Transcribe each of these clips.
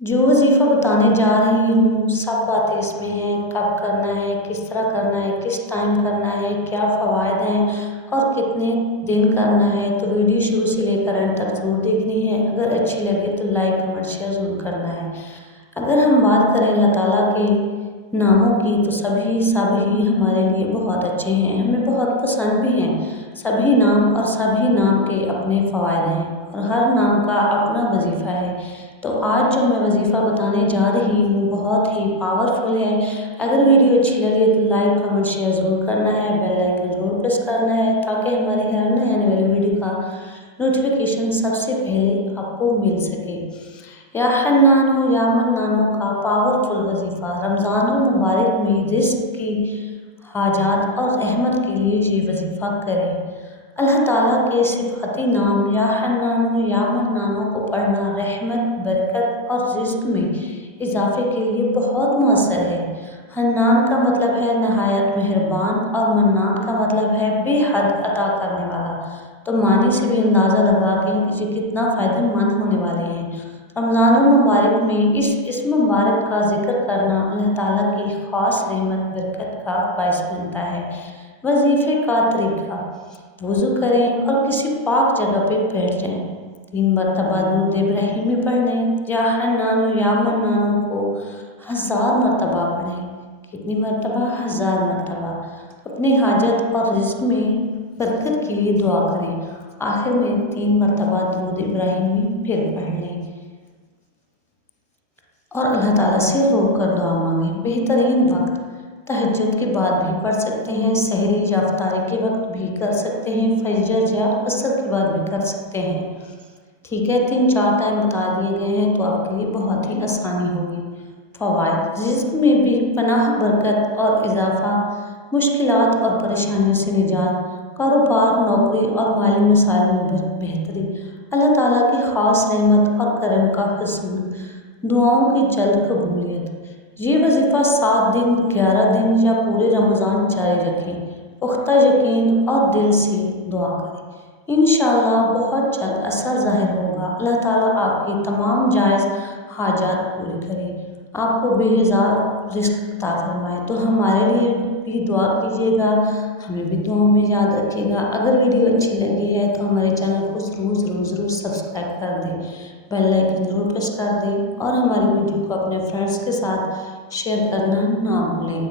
جو وظیفہ بتانے جا رہی ہوں سب باتیں اس میں ہیں، کب کرنا ہے، کس طرح کرنا ہے، کس ٹائم کرنا ہے، کیا فوائد ہیں اور کتنے دن کرنا ہے۔ تو ویڈیو شروع سے لے کر اینڈ تک ضرور دیکھنی ہے۔ اگر اچھی لگے تو لائک کمنٹ شیئر ضرور کرنا ہے۔ اگر ہم بات کریں اللہ تعالیٰ کے ناموں کی تو سب ہی ہمارے لیے بہت اچھے ہیں، ہمیں بہت پسند بھی ہیں۔ سبھی نام اور سبھی نام کے اپنے فوائد ہیں اور ہر نام کا اپنا وظیفہ ہے۔ تو آج جو میں وظیفہ بتانے جا رہی ہوں بہت ہی پاورفل ہے۔ اگر ویڈیو اچھی لگے تو لائک کمنٹ شیئر ضرور کرنا ہے، بیل آئیکن ضرور پریس کرنا ہے تاکہ ہمارے گھر میں آنے والی ویڈیو کا نوٹیفیکیشن سب سے پہلے آپ کو مل سکے۔ یا حنانو یا منانو کا پاورفل وظیفہ رمضان المبارک میں رزق کی حاجات اور رحمت کے لیے یہ وظیفہ کریں۔ اللہ تعالیٰ کے صفاتی نام یا حنانو یا منانو کو پڑھنا رحمت، برکت اور رزق میں اضافے کے لیے بہت مؤثر ہے۔ حنان کا مطلب ہے نہایت مہربان اور منان کا مطلب ہے بے حد عطا کرنے والا۔ تو معنی سے بھی اندازہ لگا کہ یہ کتنا فائدہ مند ہونے والے ہیں۔ رمضان المبارک میں اس اسم مبارک کا ذکر کرنا اللہ تعالیٰ کی خاص رحمت برکت کا باعث بنتا ہے۔ وظیفے کا طریقہ: وضو کریں اور کسی پاک جگہ پہ بیٹھ جائیں۔ 3 مرتبہ درود ابراہیمی پڑھ لیں۔ یا حنانو یا منانو کو 1000 مرتبہ پڑھیں۔ کتنی مرتبہ؟ 1000 مرتبہ۔ اپنی حاجت اور رزق میں برکت کے لیے دعا کریں۔ آخر میں 3 مرتبہ درود ابراہیمی پھر پڑھ لیں اور اللہ تعالیٰ سے رو کر دعا مانگیں۔ بہترین وقت: تہجد کے بعد بھی پڑھ سکتے ہیں، سحری یا افطاری کے وقت بھی کر سکتے ہیں، فجر یا عصر کے بعد بھی کر سکتے ہیں۔ ٹھیک ہے، 3-4 ٹائم بتا دیے گئے ہیں تو آپ کے لیے بہت ہی آسانی ہوگی۔ فوائد: رزق میں بھی پناہ، برکت اور اضافہ، مشکلات اور پریشانیوں سے نجات، کاروبار، نوکری اور مالی مسائل میں بہتری، اللہ تعالیٰ کی خاص رحمت اور کرم کا حصول، دعاؤں کی جلد قبولیت۔ یہ وظیفہ 7 دن، 11 دن یا پورے رمضان جاری رکھیں۔ پختہ یقین اور دل سے دعا کریں، انشاءاللہ بہت جلد اثر ظاہر ہوگا۔ اللہ تعالیٰ آپ کی تمام جائز حاجات پوری کرے، آپ کو بے ہزار رزق عطا فرمائے۔ تو ہمارے لیے بھی دعا کیجیے گا، ہمیں بھی دعاؤں میں یاد رکھیے گا۔ اگر ویڈیو اچھی لگی ہے تو ہمارے چینل کو ضرور سبسکرائب کر دیں، بیل آئیکن ضرور پریس کر دیں اور ہماری ویڈیو کو اپنے فرینڈس کے ساتھ شیئر کرنا نہ بھولیں۔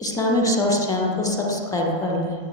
اسلامک شارٹس چینل کو سبسکرائب کر لیں۔